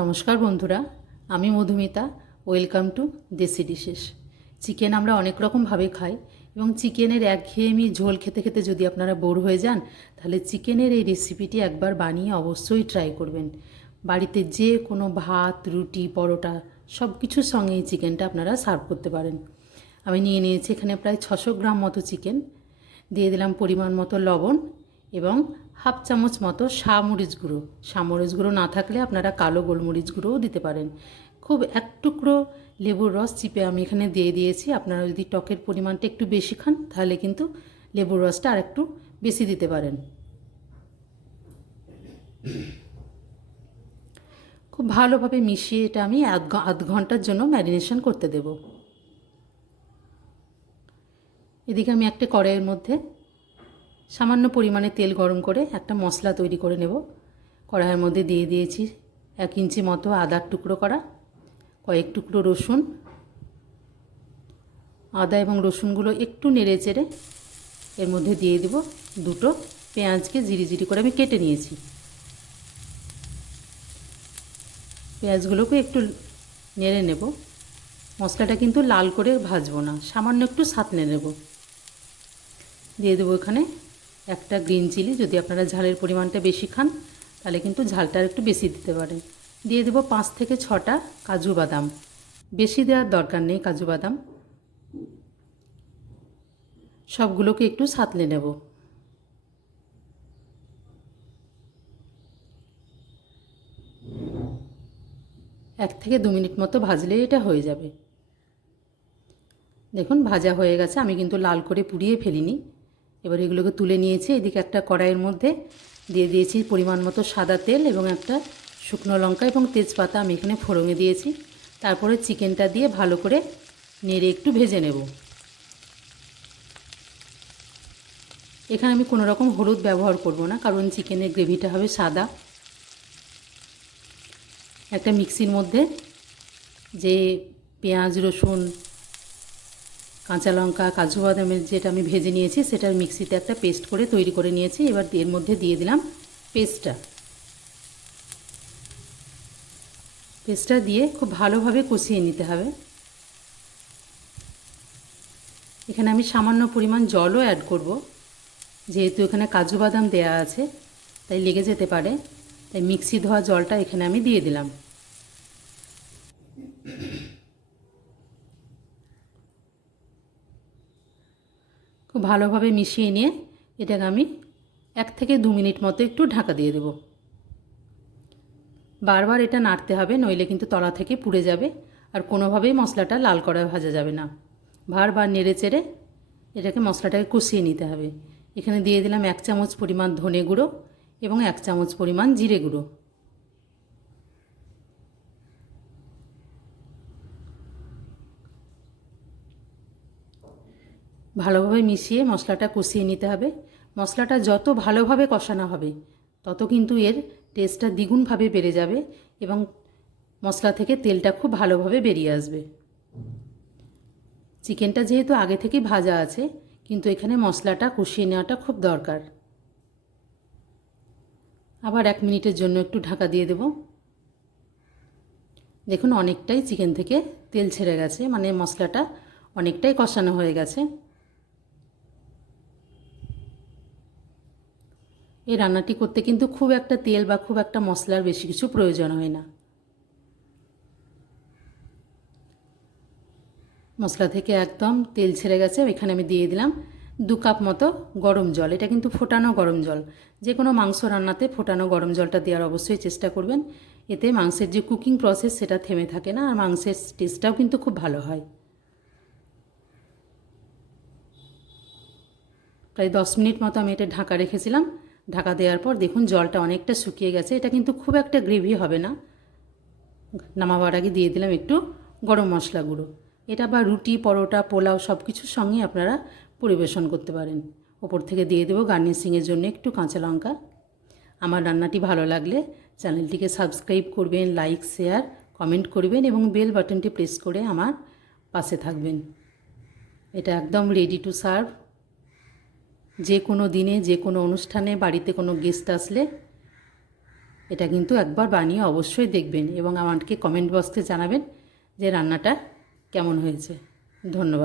নমস্কার বন্ধুরা, আমি মধুমিতা। ওয়েলকাম টু দেশি ডিশেস। চিকেন আমরা অনেক রকমভাবে খাই এবং চিকেনের একঘেয়েমি ঝোল খেতে খেতে যদি আপনারা বোর হয়ে যান, তাহলে চিকেনের এই রেসিপিটি একবার বানিয়ে অবশ্যই ট্রাই করবেন। বাড়িতে যে কোনো ভাত, রুটি, পরোটা সব কিছুর সঙ্গে এই চিকেনটা আপনারা সার্ভ করতে পারেন। আমি নিয়ে নিয়েছি এখানে প্রায় 600 গ্রাম মতো চিকেন। দিয়ে দিলাম পরিমাণ মতো লবণ এবং হাফ চামচ মতো মরিচ গুঁড়ো। মরিচ গুঁড়ো না থাকলে আপনারা কালো গোলমরিচ গুঁড়োও দিতে পারেন। খুব এক টুকরো লেবুর রস চিপে আমি এখানে দিয়ে দিয়েছি। আপনারা যদি টকের পরিমাণটা একটু বেশি খান তাহলে কিন্তু লেবুর রসটা আর একটু বেশি দিতে পারেন। খুব ভালোভাবে মিশিয়ে এটা আমি আধ ঘন্টার জন্য ম্যারিনেশন করতে দেব। এদিকে আমি একটা কড়াইয়ের মধ্যে সামান্য পরিমাণে তেল গরম করে একটা মশলা তৈরি করে নেব। কড়াইয়ের মধ্যে দিয়ে দিয়েছি 1 ইঞ্চি মতো আদার টুকরো করা, কয়েক টুকরো রসুন। আদা এবং রসুনগুলো একটু নেড়ে চেড়ে এর মধ্যে দিয়ে দেব দুটো পেঁয়াজকে জিরি করে আমি কেটে নিয়েছি। পেঁয়াজগুলোকে একটু নেড়ে নেব। মশলাটা কিন্তু লাল করে ভাজবো না, সামান্য একটু সাঁতলে নেব। দিয়ে দেবো এখানে একটা গ্রিন চিলি। যদি আপনারা ঝালের পরিমাণটা বেশি খান তাহলে কিন্তু ঝালটা একটু বেশি দিতে পারেন। দিয়ে দেবো 5 থেকে 6টা কাজু বাদাম। বেশি দেওয়ার দরকার নেই কাজু বাদাম। সবগুলোকে একটু সাঁতলে নেব। 1 থেকে 2 মিনিট মতো ভাজলে এটা হয়ে যাবে। দেখুন ভাজা হয়ে গেছে, আমি কিন্তু লাল করে পুড়িয়ে ফেলিনি। এবার এগুলোকে তুলে নিয়েছি। এদিকে একটা কড়াইয়ের মধ্যে দিয়ে দিয়েছি পরিমাণ মতো সাদা তেল এবং একটা শুকনো লঙ্কা এবং তেজপাতা আমি এখানে ফোড়নে দিয়েছি। তারপরে চিকেনটা দিয়ে ভালো করে নেড়ে একটু ভেজে নেব। এখানে আমি কোনো রকম হলুদ ব্যবহার করব না, কারণ চিকেনের গ্রেভিটা হবে সাদা। একটা মিক্সির মধ্যে যে পেঁয়াজ, রসুন, কাঁচা লঙ্কা, কাজু বাদামের যেটা আমি ভেজে নিয়েছি সেটার মিক্সিতে একটা পেস্ট করে তৈরি করে নিয়েছি। এবার এর মধ্যে দিয়ে দিলাম পেস্টটা দিয়ে খুব ভালোভাবে কষিয়ে নিতে হবে। এখানে আমি সামান্য পরিমাণ জলও অ্যাড করব, যেহেতু এখানে কাজু বাদাম দেয়া আছে তাই লেগে যেতে পারে। তাই মিক্সি ধোয়া জলটা এখানে আমি দিয়ে দিলাম। খুব ভালোভাবে মিশিয়ে নিয়ে এটাকে আমি 1 থেকে 2 মিনিট মতো একটু ঢাকা দিয়ে দেব। বারবার এটা নাড়তে হবে, নইলে কিন্তু তলা থেকে পুড়ে যাবে আর কোনোভাবেই মশলাটা লাল করা ভাজা যাবে না। বারবার নেড়ে চেড়ে এটাকে মশলাটাকে কষিয়ে নিতে হবে। এখানে দিয়ে দিলাম 1 চামচ পরিমাণ ধনে গুঁড়ো এবং 1 চামচ পরিমাণ জিরে গুঁড়ো। ভালোভাবে মিশিয়ে মশলাটা কষিয়ে নিতে হবে। মশলাটা যত ভালোভাবে কষানো হবে তত কিন্তু এর টেস্টটা দ্বিগুণভাবে বেড়ে যাবে এবং মশলা থেকে তেলটা খুব ভালোভাবে বেরিয়ে আসবে। চিকেনটা যেহেতু আগে থেকেই ভাজা আছে, কিন্তু এখানে মশলাটা কষিয়ে নেওয়াটা খুব দরকার। আবার 1 মিনিটের জন্য একটু ঢাকা দিয়ে দেব। দেখুন অনেকটাই চিকেন থেকে তেল ছেড়ে গেছে, মানে মশলাটা অনেকটাই কষানো হয়ে গেছে। এই রান্নাটি করতে কিন্তু খুব একটা তেল বা খুব একটা মশলার বেশি কিছু প্রয়োজন হয় না। মশলা থেকে একদম তেল ছেড়ে গেছে। এখানে আমি দিয়ে দিলাম 2 কাপ মতো গরম জল। এটা কিন্তু ফোটানো গরম জল। যে কোনো মাংস রান্নাতে ফোটানো গরম জলটা দেওয়ার অবশ্যই চেষ্টা করবেন। এতে মাংসের যে কুকিং প্রসেস সেটা থেমে থাকে না আর মাংসের টেস্টটাও কিন্তু খুব ভালো হয়। প্রায় 10 মিনিট মতো আমি এটা ঢাকা রেখেছিলাম। ঢাকা দেওয়ার পর দেখুন জলটা অনেকটা শুকিয়ে গেছে। এটা কিন্তু খুব একটা গ্রেভি হবে না। নামাবার আগে দিয়ে দিলাম একটু গরম মশলা গুঁড়ো। এটা বা রুটি, পরোটা, পোলাও সব কিছুর সঙ্গে আপনারা পরিবেশন করতে পারেন। ওপর থেকে দিয়ে দেবো গার্নিশিংয়ের জন্য একটু কাঁচা লঙ্কা। আমার রান্নাটি ভালো লাগলে চ্যানেলটিকে সাবস্ক্রাইব করবেন, লাইক, শেয়ার, কমেন্ট করবেন এবং বেল বাটনটি প্রেস করে আমার পাশে থাকবেন। এটা একদম রেডি টু সার্ভ। যে কোনো দিনে, যে কোনো অনুষ্ঠানে, বাড়িতে কোনো গেস্ট আসলে এটা কিন্তু একবার বানিয়ে অবশ্যই দেখবেন এবং আমাকে কমেন্ট বক্সে জানাবেন যে রান্নাটা কেমন হয়েছে। ধন্যবাদ।